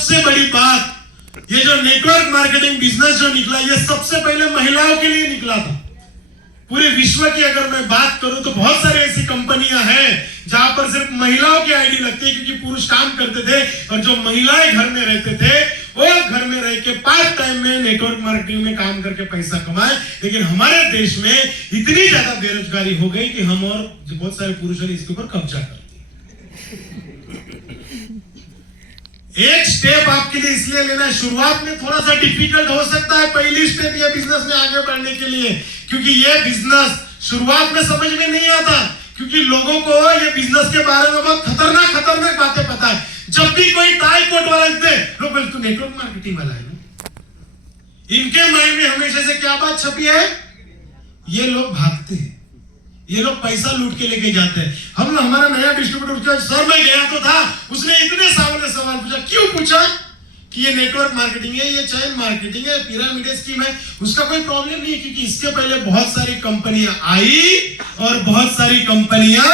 सबसे बड़ी बात, ये जो नेटवर्क मार्केटिंग बिजनेस जो निकला, ये सबसे पहले महिलाओं के लिए निकला था। पूरे विश्व की अगर मैं बात करूं तो बहुत सारी ऐसी कंपनियां हैं जहां पर सिर्फ महिलाओं की आईडी लगती है, क्योंकि पुरुष काम करते थे और जो महिलाएं घर में रहते थे वो घर में रह के पार्ट टाइम में नेटवर्क मार्केटिंग में काम करके पैसा कमाए। लेकिन हमारे देश में इतनी ज्यादा बेरोजगारी हो गई कि हम और बहुत सारे पुरुषों ने इसके ऊपर कब्जा कर दिया। एक स्टेप आपके लिए इसलिए लेना है, शुरुआत में थोड़ा सा डिफिकल्ट हो सकता है पहली स्टेप ये बिजनेस में आगे बढ़ने के लिए, क्योंकि ये बिजनेस शुरुआत में समझ में नहीं आता, क्योंकि लोगों को ये बिजनेस के बारे में बहुत खतरनाक बातें पता है। जब भी कोई टाई कोट वाला दे, लोग बोलते तो नेटवर्क मार्केटिंग वाला है ना। इनके माइंड में हमेशा से क्या बात छपी है, ये लोग भागते हैं, ये लोग पैसा लूट के लेके जाते हैं। हमारा नया डिस्ट्रीब्यूटर सर मैं गया तो था, उसने इतने सवाल पूछा। क्यों पूछा? कि ये नेटवर्क मार्केटिंग है, ये चैन मार्केटिंग है, पिरामिड स्कीम है। उसका कोई प्रॉब्लम नहीं है, क्योंकि इसके पहले बहुत सारी कंपनियां आई और बहुत सारी कंपनियां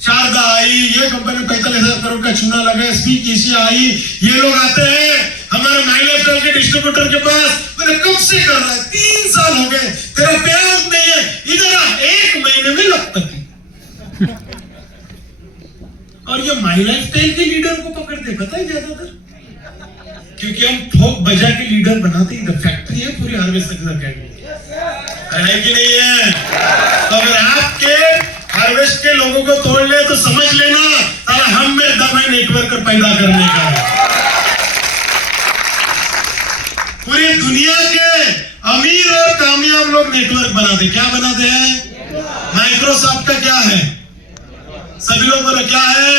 शारदा आई, ये कंपनी 45,000 करोड़ का चूना लगा, स्पीक आई, ये लोग आते हैं हमारे माइलेज के डिस्ट्रीब्यूटर के पास। मैंने कब से कर रहा है, 3 साल हो गए, तेरा ब्याज नहीं है, इधर 1 महीने में लगता है। और ये माई लाइफ स्टाइल के लीडर को पकड़ते, पता है ज्यादातर, क्योंकि हम ठोक बजा के लीडर बनाते हैं। फैक्ट्री है पूरी हार्वेस्ट है कि नहीं है? तो अगर आपके हार्वेस्ट के लोगों को तोड़ ले तो समझ लेना सारा हम में दम है नेटवर्क पैदा करने का। पूरी दुनिया के अमीर और कामयाब लोग नेटवर्क बनाते, क्या बनाते हैं? माइक्रोसॉफ्ट का क्या है? सभी लोग बोले क्या है?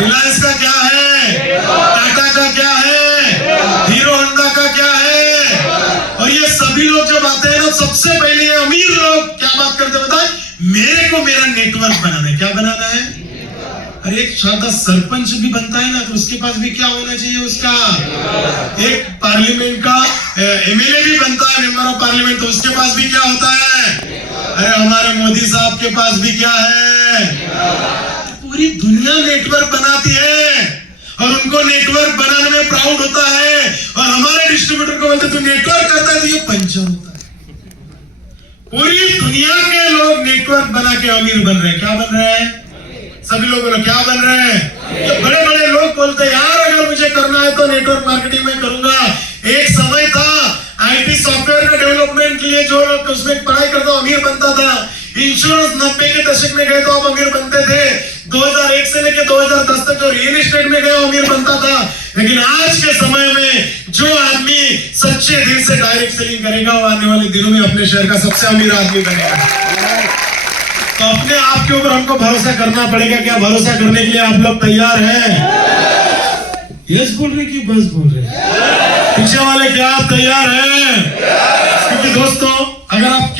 रिलायंस का क्या है? टाटा का क्या है? हीरो होंडा का क्या है? और ये सभी लोग जब आते हैं ना, सबसे पहले ये अमीर लोग क्या बात करते बताए, मेरे को मेरा नेटवर्क बनाना है। क्या बनाना है? अरे एक छोटा सरपंच भी बनता है ना, तो उसके पास भी क्या होना चाहिए उसका? एक पार्लियामेंट का एमएलए भी बनता है, मेंबर ऑफ पार्लियामेंट, तो उसके पास भी क्या होता है? अरे हमारे मोदी साहब के पास भी क्या है? पूरी दुनिया नेटवर्क बनाती है और उनको नेटवर्क बनाने में प्राउड होता है। और हमारे डिस्ट्रीब्यूटर को बोलते तू नेटवर्क करता है तो ये पंचर होता है। पूरी दुनिया के लोग नेटवर्क बना के अमीर बन रहे हैं। क्या बन रहे हैं? सभी लोग बोलो क्या बन रहे हैं? तो बड़े बड़े लोग बोलते हैं यार अगर मुझे करना है तो नेटवर्क मार्केटिंग में करूंगा। एक समय था आईटी सॉफ्टवेयर का डेवलपमेंट के लिए जो लोग उसमें पढ़ाई करता अमीर बनता था। इंश्योरेंस 90 के दशक में गए तो आप अमीर बनते थे। 2001 से लेकर 2010 तक जो रियल एस्टेट में गया अमीर बनता था। लेकिन आज के समय में जो आदमी सच्चे दिल से डायरेक्ट सेलिंग करेगा वो आने वाले दिनों में अपने शहर का सबसे अमीर आदमी बनेगा। तो अपने आप के ऊपर हमको भरोसा करना पड़ेगा। क्या भरोसा करने के लिए आप लोग तैयार हैं? यस बोल रहे कि बस बोल रहे? पीछे वाले क्या आप तैयार हैं? क्योंकि दोस्तों अगर आप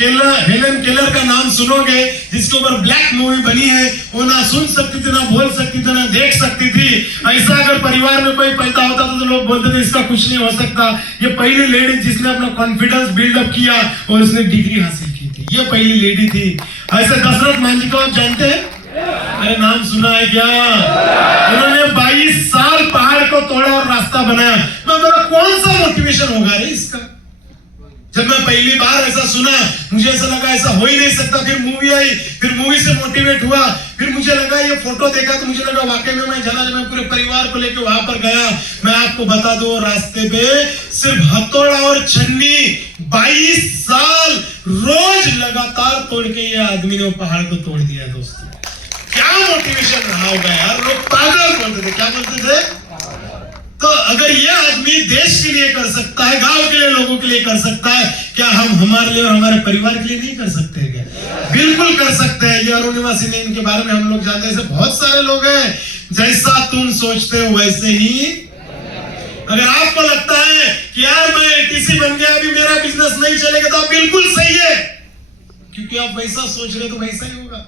हेलन केलर का नाम सुनोगे, जिसके ऊपर ब्लैक मूवी बनी है, वो ना सुन सकती थी, ना बोल सकती थी, ना देख सकती थी। ऐसा अगर परिवार में कोई पैदा होता तो लोग बोलते थे इसका कुछ नहीं हो सकता। ये पहली लेडी जिसने अपना कॉन्फिडेंस बिल्डअप किया और उसने डिग्री हासिल की थी, ये पहली लेडी थी। ऐसे दशरथ मांझी को आप जानते हैं? अरे नाम सुना है क्या? उन्होंने 22 साल पहाड़ को तोड़ा और रास्ता बनाया। मैं बोला कौन सा मोटिवेशन होगा रे इसका? जब मैं पहली बार ऐसा सुना मुझे ऐसा लगा ऐसा हो ही नहीं सकता। फिर मूवी आई, फिर मूवी से मोटिवेट हुआ, फिर मुझे लगा ये फोटो देखा तो मुझे लगा वाकई में मैं जाना, मैं पूरे परिवार को लेकर वहां पर गया। मैं आपको बता दूं रास्ते पे सिर्फ हथौड़ा और छन्नी 22 साल रोज लगातार तोड़ के ये आदमी ने पहाड़ को तोड़ दिया। दोस्तों क्या मोटिवेशन रहा होगा यार। लोग पागल बोलते थे, क्या बोलते थे? तो अगर ये आदमी देश के लिए कर सकता है, गांव के लिए, लोगों के लिए कर सकता है, क्या हम हमारे लिए और हमारे परिवार के लिए नहीं कर सकते हैं क्या? बिल्कुल कर सकते हैं। ये अरुण निवासी ने, इनके बारे में हम लोग जानते हैं। ऐसे बहुत सारे लोग हैं, जैसा तुम सोचते हो वैसे ही। अगर आपको लगता है कि यार मैं एटीसी बन गया अभी मेरा बिजनेस नहीं चलेगा, तो आप बिल्कुल सही है, क्योंकि आप वैसा सोच रहे तो वैसा ही होगा।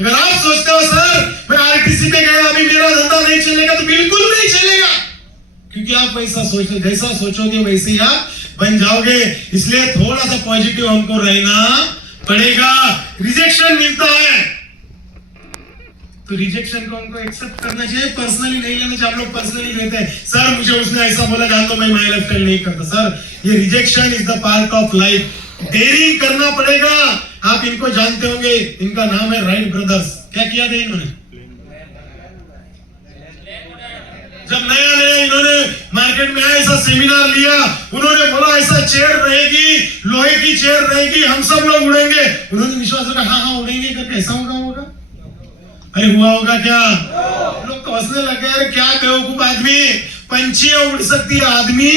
अगर आप सोचते हो सर मैं आरटीसी पे गया अभी मेरा धंधा नहीं चलेगा, तो बिल्कुल नहीं चलेगा, क्योंकि आप वैसा सोच रहे, जैसा सोचोगे वैसे ही आप बन जाओगे। इसलिए थोड़ा सा पॉजिटिव हमको रहना पड़ेगा। रिजेक्शन मिलता है, तो रिजेक्शन को उनको एक्सेप्ट करना चाहिए, पर्सनली नहीं लेना चाहिए। आप लोग पर्सनली लेते हैं, सर मुझे उसने ऐसा बोला, जान तो मैं माय लाइफस्टाइल नहीं करता। सर ये rejection is the part of life, daring करना पड़ेगा। आप इनको जानते होंगे, इनका नाम है राइट ब्रदर्स। क्या किया था इन्होंने? जब नया इन्होंने मार्केट में आया, ऐसा सेमिनार लिया, उन्होंने बोला ऐसा चेयर रहेगी, लोहे की चेयर रहेगी, हम सब लोग उड़ेंगे। उन्होंने विश्वास रखा, हाँ हाँ उड़ेंगे करके। कैसा होगा? अरे हुआ होगा क्या? लोग तो हंसने लगे, अरे क्या बेवकूफ आदमी, पंछियां उड़ सकती है, आदमी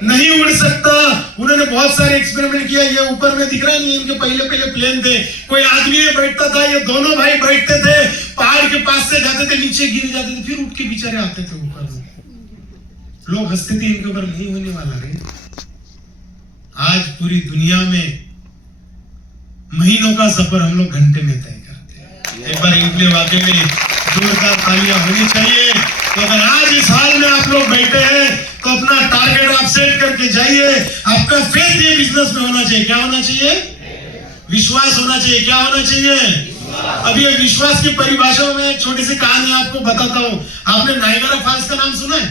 नहीं उड़ सकता। उन्होंने बहुत सारे एक्सपेरिमेंट किया। ये ऊपर में दिख रहा नहीं, इनके पहले प्लेन थे, कोई आदमी में बैठता था, ये दोनों भाई बैठते थे, पहाड़ के पास से जाते थे, नीचे गिर जाते थे, फिर उठ के बेचारे आते थे ऊपर में। लोग हंसते थे, इनके ऊपर नहीं होने वाला रे। आज पूरी दुनिया में महीनों का सफर हम लोग घंटे में तय करते हैं। एक बार इनके वाकई में जोरदार तालियां होनी चाहिए। तो अगर आज इस हाल में आप लोग बैठे हैं तो अपना टारगेट आप सेट करके जाइए। आपका फेथ ये बिजनेस में होना चाहिए। क्या होना चाहिए? विश्वास होना चाहिए। क्या होना चाहिए? अभी ये विश्वास की परिभाषा में एक छोटी सी कहानी आपको बताता हूँ। आपने नायगरा फॉल्स का नाम सुना है?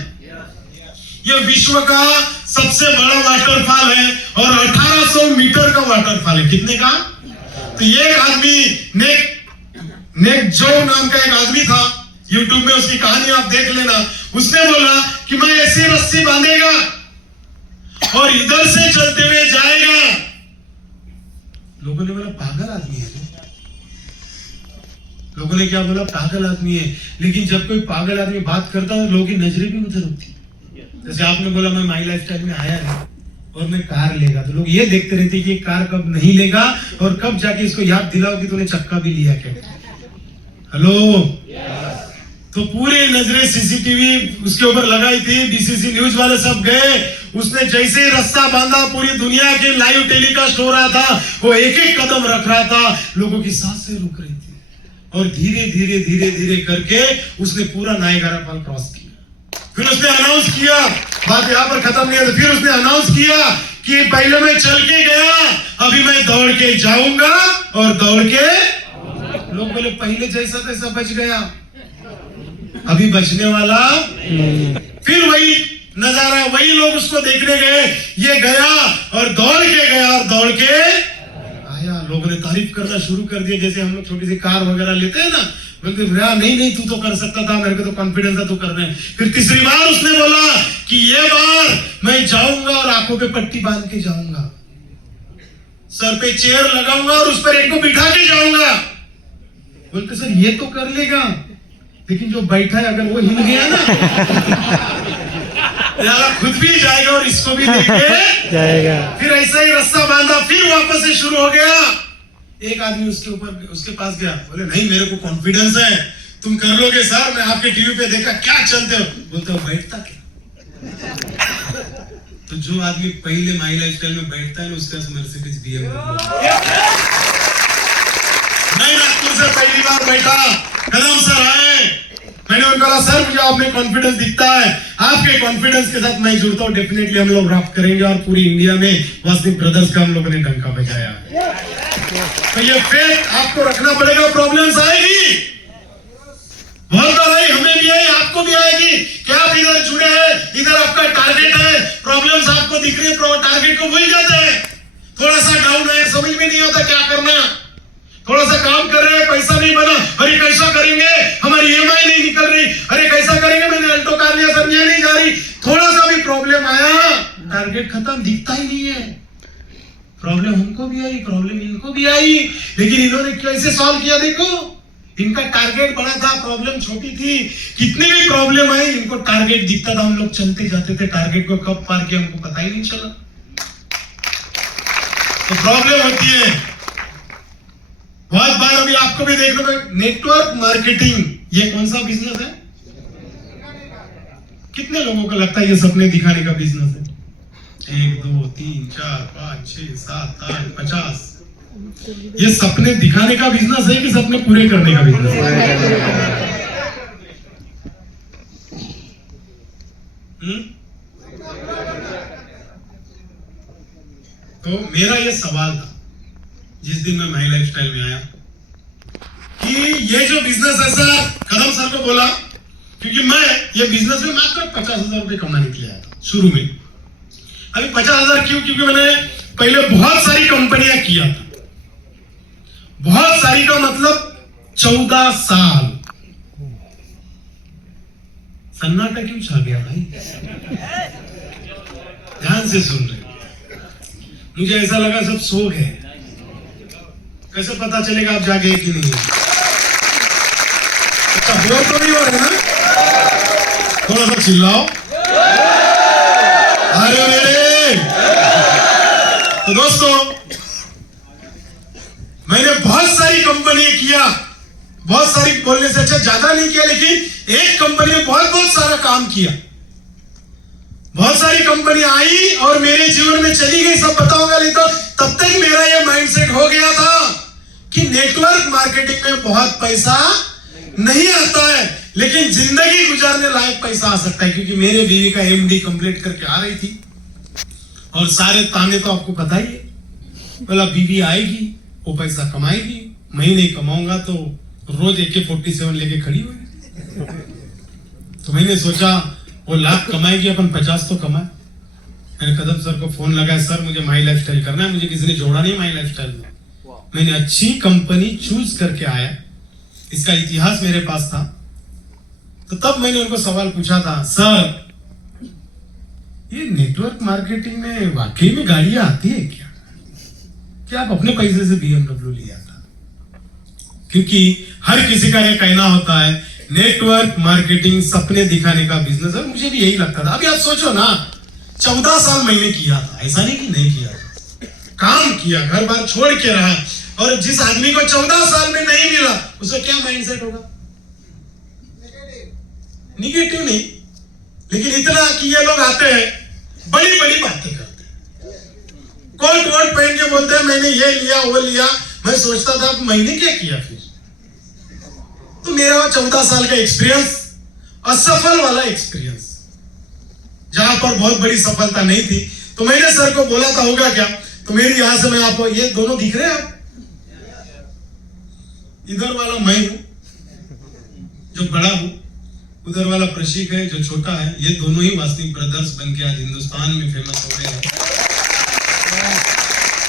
ये विश्व का सबसे बड़ा वाटरफॉल है और 1800 मीटर का वाटरफॉल है। कितने का? तो एक आदमी नेक जो नाम का एक आदमी था, यूट्यूब में उसकी कहानी आप देख लेना। उसने बोला कि मैं ऐसी रस्सी बांधेगा और इधर से चलते हुए जाएगा। लोगों ने बोला पागल आदमी है। लोगों ने क्या बोला? पागल आदमी है। लेकिन जब कोई पागल आदमी बात करता है, लोगों की नजरें भी उधर होती। जैसे आपने बोला मैं माय लाइफस्टाइल में आया है और मैं कार लेगा, तो लोग ये देखते रहते कि कार कब नहीं लेगा और कब जाके इसको याद दिलाओ कि तूने चक्का भी लिया क्या। हेलो, तो पूरी नजरें सीसीटीवी उसके ऊपर लगाई थी। बीसीसी न्यूज वाले सब गए। उसने जैसे ही रास्ता बांधा, पूरी दुनिया के लाइव टेलीकास्ट हो रहा था। वो एक एक कदम रख रहा था, लोगों की सांसें रुक रही थी और धीरे धीरे धीरे धीरे करके उसने पूरा नायगरा फॉल क्रॉस किया। फिर उसने अनाउंस किया, बात यहाँ पर खत्म नहीं है। फिर उसने अनाउंस किया कि पहले मैं चल के गया, अभी मैं दौड़ के जाऊंगा और दौड़ के। लोग बोले पहले जैसा तैसा बच गया, अभी बचने वाला। फिर वही नजारा, वही लोग उसको देखने गए। ये गया और दौड़ के गया और दौड़ के आया। लोगों ने तारीफ करना शुरू कर दिया। जैसे हम लोग छोटी सी कार वगैरह लेते हैं ना, बोलते नहीं तू तो कर सकता था, मेरे को तो कॉन्फिडेंस था, तू कर रहे हैं। फिर तीसरी बार उसने बोला कि ये बार मैं जाऊंगा और आंखों पे पट्टी बांध के जाऊंगा, सर पे चेयर लगाऊंगा और उस पर एक को बिठा के जाऊंगा। बोलते सर ये तो कर लेगा, लेकिन जो बैठा है अगर वो हिल गया ना यार खुद भी जाएगा और इसको भी लेके जाएगा। फिर ऐसा ही रास्ता बांधा, फिर वापस से शुरू हो गया। एक आदमी उसके पास गया, बोले नहीं मेरे को कॉन्फिडेंस है, तुम कर लोगे सर, मैं आपके टीवी पे देखा क्या चलते हो। बोलते हो बैठता क्या? तो जो आदमी पहले माय लाइफस्टाइल में बैठता है ना, उसका मर्सिडीज BMW। मैं नागपुर से पहली बार बैठा, कदम सर आए, मैंने उनको कहा सर मुझे आप में कॉन्फिडेंस दिखता है, आपके कॉन्फिडेंस के साथ मैं जुड़ता हूँ, डेफिनेटली हम लोग रफ करेंगे। और पूरी इंडिया में वासनिक ब्रदर्स का हम लोगों ने डंका बजाया। तो ये फेथ आपको रखना पड़ेगा। प्रॉब्लम्स आएगी, बहुत बार आई, हमें भी आई, आपको भी आएगी। क्या आप इधर जुड़े हैं, इधर आपका टारगेट है, प्रॉब्लम्स आपको दिख रही है, टारगेट को भूल जाते हैं। थोड़ा सा डाउन है, समझ में नहीं होता क्या करना। थोड़ा सा काम कर रहे हैं, पैसा नहीं बना, अरे कैसा करेंगे, हमारी EMI नहीं निकल रही, अरे कैसा करेंगे, मैंने अल्टो कार लिया सर ये नहीं जा रही। थोड़ा सा भी प्रॉब्लम आया, टारगेट खत्म, दिखता ही नहीं है। प्रॉब्लम हमको भी आई, प्रॉब्लम इनको भी आई, लेकिन इन्होंने कैसे सॉल्व किया? देखो, इनका टारगेट बड़ा था, प्रॉब्लम छोटी थी। कितनी भी प्रॉब्लम आई, इनको टारगेट दिखता था, हम लोग चलते जाते थे। टारगेट को कब पार किया हमको पता ही नहीं चला। तो प्रॉब्लम होती है बहुत बार। अभी आपको भी देखने को, नेटवर्क मार्केटिंग ये कौन सा बिजनेस है? कितने लोगों को लगता है ये सपने दिखाने का बिजनेस है? 1 2 3 4 5 6 7 8 50। ये सपने दिखाने का बिजनेस है कि सपने पूरे करने का बिजनेस है? तो मेरा ये सवाल था जिस दिन मैं माय लाइफस्टाइल में आया कि ये जो बिजनेस है सर, कदम सर को बोला, क्योंकि मैं ये बिजनेस में मात्र 50,000 रुपए कमाने के लिए आया था शुरू में। अभी 50,000 क्यों? क्योंकि मैंने पहले बहुत सारी कंपनियां किया था, बहुत सारी का मतलब 14 साल। सन्नाटा क्यों छा गया भाई? ध्यान से सुन रहे। मुझे ऐसा लगा सब सो गए। कैसे पता चलेगा आप जागे कि नहीं? अच्छा, बोर तो नहीं हो रहे ना? थोड़ा सा चिल्लाओ। अरे मेरे तो दोस्तों, मैंने बहुत सारी कंपनियां किया, बहुत सारी बोलने से अच्छा ज्यादा नहीं किया, लेकिन एक कंपनी में बहुत बहुत सारा काम किया। बहुत सारी कंपनियां आई और मेरे जीवन में चली गई, सब बताऊंगा। नहीं तो तब तक मेरा ये माइंडसेट हो गया था कि नेटवर्क मार्केटिंग में बहुत पैसा नहीं आता है, लेकिन जिंदगी गुजारने लायक पैसा आ सकता है। क्योंकि मेरे बीवी का एमडी कंप्लीट करके आ रही थी और सारे ताने तो आपको पता ही है। बोला बीवी आएगी, वो पैसा कमाएगी, महीने कमाऊंगा तो रोज AK-47 लेके खड़ी होगी। तो मैंने सोचा वो लाख कमाएगी, अपन 50 तो कमाए। मैंने कदम सर को फोन लगाया, सर मुझे माई लाइफस्टाइल करना है। मुझे किसी ने जोड़ा नहीं माई लाइफस्टाइल में। मैंने अच्छी कंपनी चूज करके आया, इसका इतिहास मेरे पास था। तो तब मैंने उनको सवाल पूछा था, सर ये नेटवर्क मार्केटिंग में वाकई में गाड़ियां आती है क्या? क्या आप अपने पैसे से BMW लिया था? क्योंकि हर किसी का ये कहना होता है नेटवर्क मार्केटिंग सपने दिखाने का बिजनेस है। मुझे भी यही लगता था। अभी आप सोचो ना, 14 साल मैंने किया था, ऐसा नहीं कि नहीं किया था, काम किया, घर बार छोड़ के रहा। और जिस आदमी को 14 साल में नहीं मिला, उसका क्या माइंडसेट होगा? निगेटिव नहीं, लेकिन इतना कि ये लोग आते हैं, बड़ी बड़ी बातें करते हैं, कोट वोट पहन के बोलते हैं मैंने ये लिया वो लिया। मैं सोचता था मैंने क्या किया फिर? तो मेरा 14 साल का एक्सपीरियंस, असफल वाला एक्सपीरियंस, जहां पर बहुत बड़ी सफलता नहीं थी, तो मैंने सर को बोला था होगा क्या? तो मेरी यहां से मैं आपको, ये दोनों दिख रहे हैं आप, इधर वाला मैं हूं जो बड़ा हूं, उधर वाला प्रशिक है जो छोटा है। ये दोनों ही वास्तविक ब्रदर्स बन के आज हिंदुस्तान में फेमस हो गए हैं।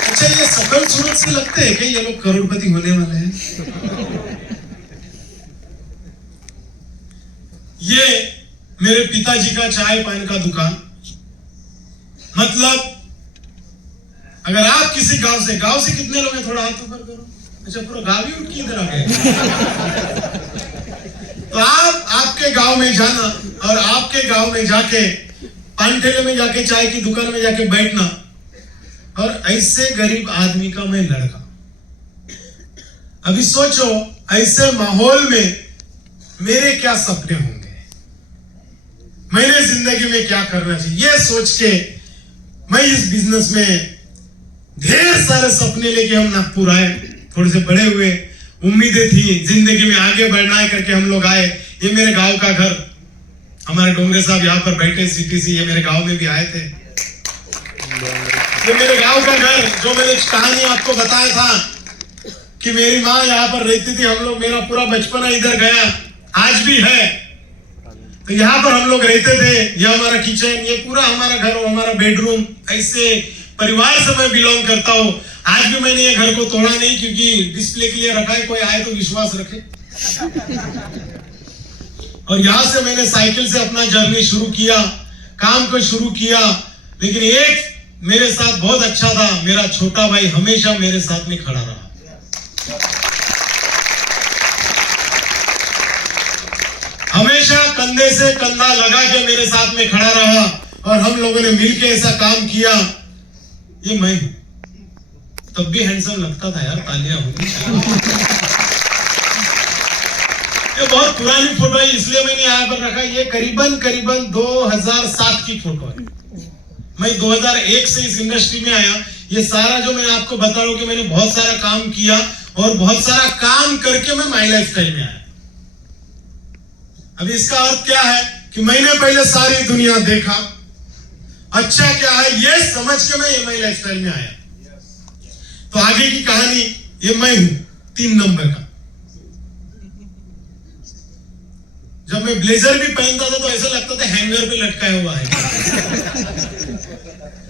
अच्छा, ये सकल सूरत से लगते हैं कि ये लोग करोड़पति होने वाले हैं? ये मेरे पिताजी का चाय पान का दुकान। मतलब अगर आप किसी गांव से कितने लोग हैं? थोड़ा हाथ ऊपर करो। अच्छा, पूरा गांव ही उठ के इधर आ गए। तो आप आपके गांव में जाना और आपके गांव में जाके पान ठेले में जाके चाय की दुकान में जाके बैठना, और ऐसे गरीब आदमी का मैं लड़का। अभी सोचो ऐसे माहौल में मेरे क्या सपने होंगे, मैंने जिंदगी में क्या करना चाहिए, ये सोच के मैं इस बिजनेस में ढेर सारे सपने लेके हम नागपुर आए। थोड़े से बड़े हुए, उम्मीदें थी जिंदगी में आगे बढ़ना है करके हम लोग आए। ये मेरे गांव का घर, हमारे डोंगरे साहब यहाँ पर बैठे CTC, ये मेरे गांव में भी आए थे। ये मेरे गांव का घर, जो मैंने कहानी आपको बताया था कि मेरी माँ यहाँ पर रहती थी, हम लोग, मेरा पूरा बचपन इधर गया, आज भी है। तो यहाँ पर हम लोग रहते थे। ये हमारा किचन, ये पूरा हमारा घर, हमारा बेडरूम। ऐसे परिवार से मैं बिलोंग करता हूँ। आज भी मैंने ये घर को तोड़ा नहीं, क्योंकि डिस्प्ले के लिए रखा है, कोई आए तो विश्वास रखे। और यहां से मैंने साइकिल से अपना जर्नी शुरू किया, काम को शुरू किया। लेकिन एक मेरे साथ बहुत अच्छा था, मेरा छोटा भाई हमेशा मेरे साथ में खड़ा रहा। हमेशा कंधे से कंधा लगा के मेरे साथ में खड़ा रहा, और हम लोगों ने मिलकर ऐसा काम किया। ये मैं हूं। तब भी हैंडसम लगता था यार, तालियां होती। ये बहुत पुरानी फोटो है, इसलिए मैंने यहाँ पर रखा। ये करीबन 2007 की फोटो है। मैं 2001 से इस इंडस्ट्री में आया। ये सारा जो मैं आपको बता रहा हूं कि मैंने बहुत सारा काम किया, और बहुत सारा काम करके मैं माई लाइफस्टाइल में आया। अब इसका अर्थ क्या है कि मैंने पहले सारी दुनिया देखा, अच्छा क्या है ये समझ के मैं ये माई लाइफस्टाइल में आया। तो आगे की कहानी, ये मैं हूं 3 नंबर का। जब मैं ब्लेजर भी पहनता था तो ऐसा लगता था हैंगर पे लटकाया हुआ है।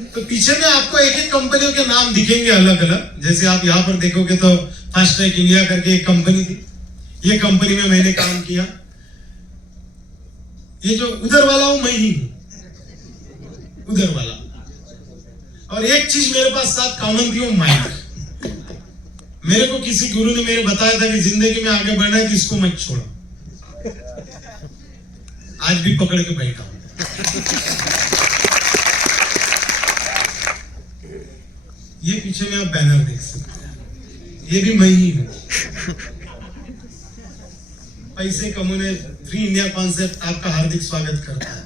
तो पीछे में आपको एक एक कंपनियों के नाम दिखेंगे अलग अलग। जैसे आप यहाँ पर देखोगे तो फास्ट्रैक इंडिया करके एक कंपनी थी, ये कंपनी में मैंने काम किया। ये जो उधर वाला हूं मैं ही हूं, उधर वाला। और एक चीज मेरे पास साथ कॉमन थी, वो माइक। मेरे को किसी गुरु ने मेरे बताया था कि जिंदगी में आगे बढ़ना है तो इसको मत छोड़ो। आज भी पकड़ के बैठा हूं। ये पीछे में आप बैनर देख सकते हैं, ये भी मैं ही हूं। पैसे कमाने फ्री इंडिया कॉन्सेप्ट आपका हार्दिक स्वागत करता है।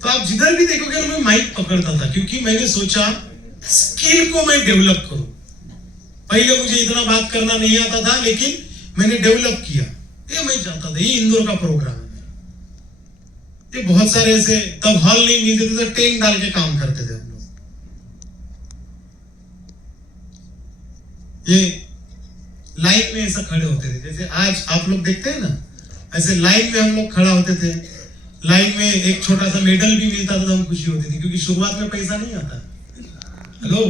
तो आप जिधर भी देखोगे ना, मैं माइक पकड़ता था क्योंकि मैंने सोचा स्किल को मैं डेवलप करूं। पहले मुझे इतना बात करना नहीं आता था, लेकिन मैंने डेवलप किया। ये मैं चाहता था, ये इंदौर का प्रोग्राम है। ये बहुत सारे ऐसे, तब हॉल नहीं मिलते थे तो टेंट डाल के काम करते थे हम लोग। ये लाइन में ऐसा खड़े होते थे, जैसे आज आप लोग देखते हैं ना, ऐसे लाइन में हम लोग खड़ा होते थे। लाइन में एक छोटा सा मेडल भी मिलता था तो हम खुशी होती थी, क्योंकि शुरुआत में पैसा नहीं आता। हेलो,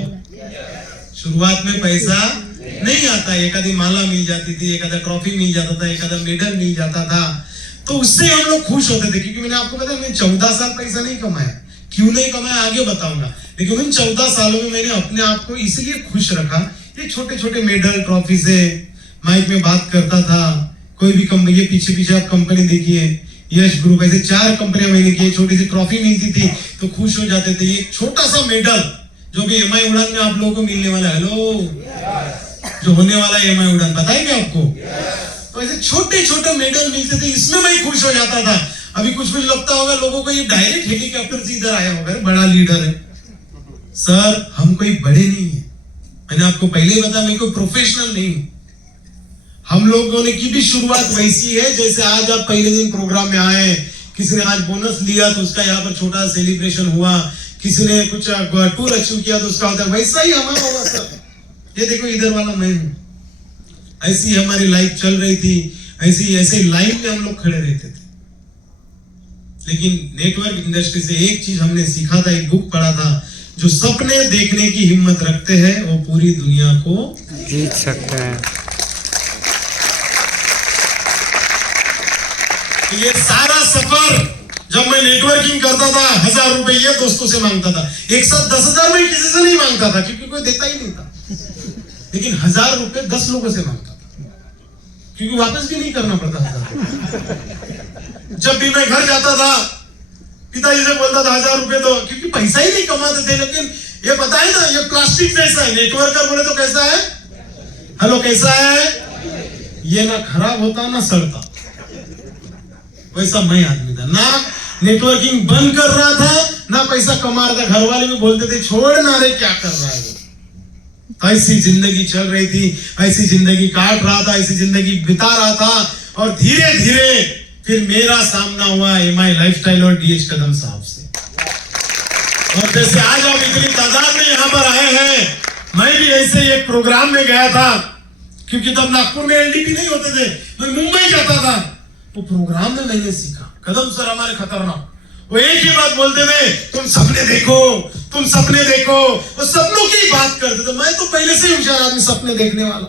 शुरुआत में पैसा नहीं आता। एक आधी माला मिल जाती थी, एक आधा ट्रॉफी मिल जाता था, एक आधा मेडल मिल जाता था, तो उससे हम लोग खुश होते थे। क्योंकि मैंने आपको बताया, मैंने 14 साल पैसा नहीं कमाया। क्यों नहीं कमाया आगे बताऊंगा, लेकिन उन 14 सालों में मैंने अपने आप को इसलिए खुश रखा। ये छोटे छोटे मेडल ट्रॉफी से माइक में बात करता था। कोई भी कंपनी, ये पीछे पीछे आप कंपनी देखिए, यश ग्रुप, ऐसे 4 कंपनियां मैंने की। छोटी सी ट्रॉफी मिलती थी तो खुश हो जाते थे। ये छोटा सा मेडल जो भी एमआई उड़ान में आप लोगों को मिलने वाला है, हेलो, जो होने वाला है एमआई उड़ान, पता है क्या आपको? तो ऐसे छोटे छोटे मेडल मिलते थे, इसमें मैं खुश हो जाता था। अभी कुछ लगता होगा लोगों को, ये डायरेक्ट हेलीकॉप्टर से इधर आया होगा, बड़ा लीडर है। सर, हम कोई बड़े नहीं है, मैंने आपको पहले ही बताया, मैं कोई प्रोफेशनल नहीं हूं। हम लोगों ने की भी शुरुआत वैसी है जैसे आज आप पहले दिन प्रोग्राम में आए, किसी ने आज बोनस लिया तो उसका यहाँ पर छोटा सेलिब्रेशन हुआ, किसी ने कुछ टूर अचीव किया तो उसका होता है, वैसा ही हमारा होगा सर। ये देखो, इधर वाला मैं हूं। ऐसी हमारी लाइफ चल रही थी, ऐसे लाइन में हम लोग खड़े रहते थे। लेकिन नेटवर्क इंडस्ट्री से एक चीज हमने सीखा था, एक बुक पढ़ा था, जो सपने देखने की हिम्मत रखते हैं वो पूरी दुनिया को जीत सकते हैं। ये सारा सफर जब मैं नेटवर्किंग करता था, 1000 रुपए ये दोस्तों से मांगता था। एक साथ 10,000 में किसी से नहीं मांगता था, क्योंकि कोई देता ही नहीं था। लेकिन 1000 रुपए 10 लोगों से मांगता था, क्योंकि वापस भी नहीं करना पड़ता 1000। जब भी मैं घर जाता था, पिताजी से बोलता था 1000 रुपए दो, क्योंकि पैसा ही नहीं कमाते थे। लेकिन ये बताए ना, ये प्लास्टिक जैसा है। नेटवर्कर बोले तो कैसा है? हेलो, कैसा है? ये ना खराब होता ना सड़ता, वैसा मैं आदमी था। ना नेटवर्किंग बंद कर रहा था, ना पैसा कमा रहा था। घर वाले भी बोलते थे, छोड़ ना रे, क्या कर रहा है। ऐसी जिंदगी चल रही थी, ऐसी जिंदगी काट रहा था, ऐसी जिंदगी बिता रहा था। और धीरे धीरे फिर मेरा सामना हुआ एमआई लाइफस्टाइल और डीएच कदम साहब से। और जैसे आज आप इतनी तादाद में यहाँ पर आए हैं, मैं भी ऐसे एक प्रोग्राम में गया था, क्योंकि तब नागपुर में एलडीपी नहीं होते थे, मैं मुंबई जाता था। वो प्रोग्राम में मैंने सीखा, कदम सर हमारे खतरनाक, वो एक ही बात बोलते थे, तुम सपने देखो, तुम सपने देखो। वो सपनों की बात करते थे। मैं तो पहले से ही होशियार आदमी, सपने देखने वाला।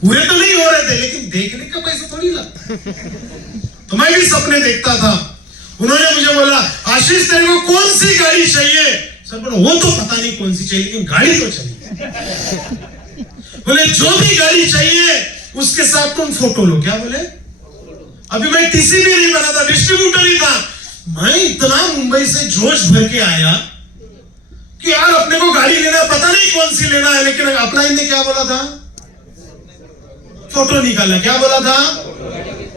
पूरे तो नहीं हो रहे थे, लेकिन देखने का पैसा थोड़ी लगता, तो मैं भी सपने देखता था। उन्होंने मुझे बोला, आशीष तेरे को कौन सी गाड़ी चाहिए? सर बोला, वो तो पता नहीं कौन सी चाहिए, लेकिन गाड़ी तो चाहिए। बोले, जो भी गाड़ी चाहिए उसके साथ तुम फोटो लो। क्या बोले? अभी मैं टीसी भी नहीं बना था, डिस्ट्रीब्यूटर ही था। मैं इतना मुंबई से जोश भर के आया कि यार अपने को गाड़ी लेना, पता नहीं कौन सी लेना है। लेकिन अपना ने क्या बोला था? फोटो निकालना। क्या बोला था?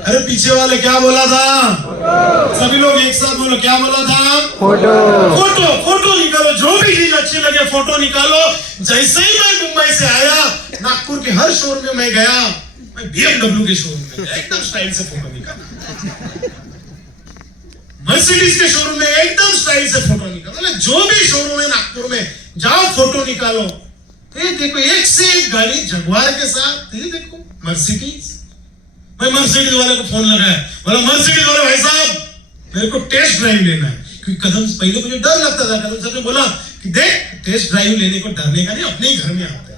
अरे पीछे वाले क्या बोला था? सभी लोग एक साथ बोलो, क्या बोला था? फोटो। फोटो फोटो निकालो, जो भी चीज अच्छी लगे फोटो निकालो। जैसे ही मैं मुंबई से आया, नागपुर के हर शोरूम में मैं गया, मैं BMW के शोरूम में गया, एकदम स्टाइल से फोटो निकाला। मर्सिडीज के शोरूम में एकदम स्टाइल से फोटो निकालो। जो भी शोरूम है नागपुर में, जाओ फोटो निकालो। ये देखो, एक से एक गाड़ी, जगुआर के साथ, ये देखो मर्सिडीज, मैं मर्सिडीज वाले को फोन लगाया, बोला मर्सिडीज वाले भाई साहब मेरे को टेस्ट ड्राइव लेना है। क्योंकि कदम पहले मुझे डर लगता था, कदम सर ने बोला कि देख टेस्ट ड्राइव लेने को डरने का नहीं, अपने ही घर में आता है।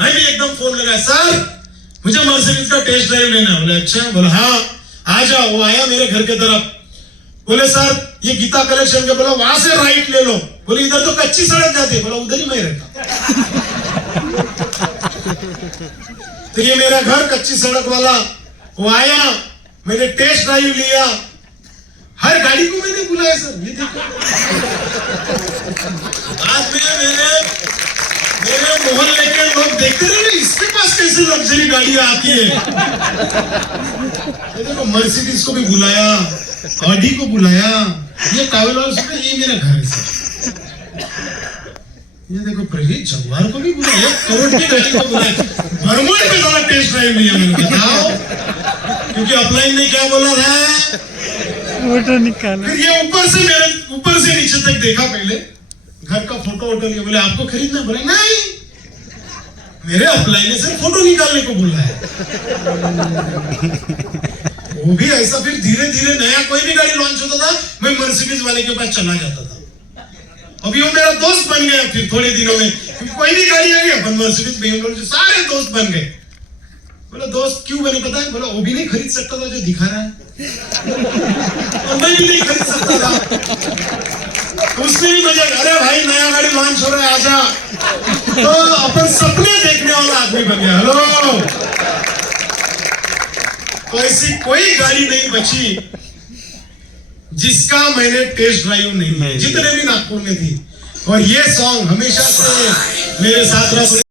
मैं भी एकदम फोन लगाया, सर मुझे मर्सिडीज का टेस्ट ड्राइव लेना है। बोले अच्छा, बोला हाँ आ जाओ। वो आया मेरे घर के तरफ, बोले सर ये गीता कलेक्शन के, बोला वहां से राइट ले लो। बोले इधर तो कच्ची सड़क जाती है। बोला उधर ही मैं रहता। तो ये मेरा घर कच्ची सड़क वाला, वो आया, मैंने टेस्ट ड्राइव लिया। हर गाड़ी को मैंने बुलाया सर, ये देखो आज मेरे मोहल्ले के लोग देखते रहे इसके पास कैसे लग्जरी गाड़ी आती है। ये देखो मर्सिडीज को भी बुलाया, ऑडी को बुलाया, ये ट्रैवल वाले से ये मेरा घर है सर। ये देखो प्रवीण जवार को भी बुलाया, 1 करोड़ की गाड़ी को बुलाया, भरमोड़ पे सारा टेस्ट ड्राइव लिया मैंने। बताओ क्योंकि अपलाइन ने क्या बोला था, फोटो निकाला। फिर ये ऊपर से नीचे तक देखा, पहले घर का फोटो वोटो लिया। बोले आपको खरीदना? बोले नहीं, मेरे अपलाइन ने सिर्फ फोटो निकालने को बोला है। वो भी ऐसा। फिर धीरे धीरे नया कोई भी गाड़ी लॉन्च होता था, मैं मर्सिडीज वाले के पास चला जाता था। अभी वो मेरा दोस्त बन गया। फिर थोड़े दिनों में कोई भी गाड़ी आ गई, अपन मर्सिडीज BMW से सारे दोस्त बन गए। बोला दोस्त क्यों बने पता है? बोला वो भी नहीं खरीद सकता था जो दिखा रहा है, और मैं भी नहीं खरीद सकता था। उसने भी मजा, अरे भाई नया गाड़ी लॉन्च हो रहा है आजा। तो अपन सपने देखने वाला आदमी बन गया। हेलो, तो ऐसी कोई गाड़ी नहीं बची जिसका मैंने टेस्ट ड्राइव नहीं, जितने भी नागपुर में थी। और ये सॉन्ग हमेशा से मेरे साथ रहा।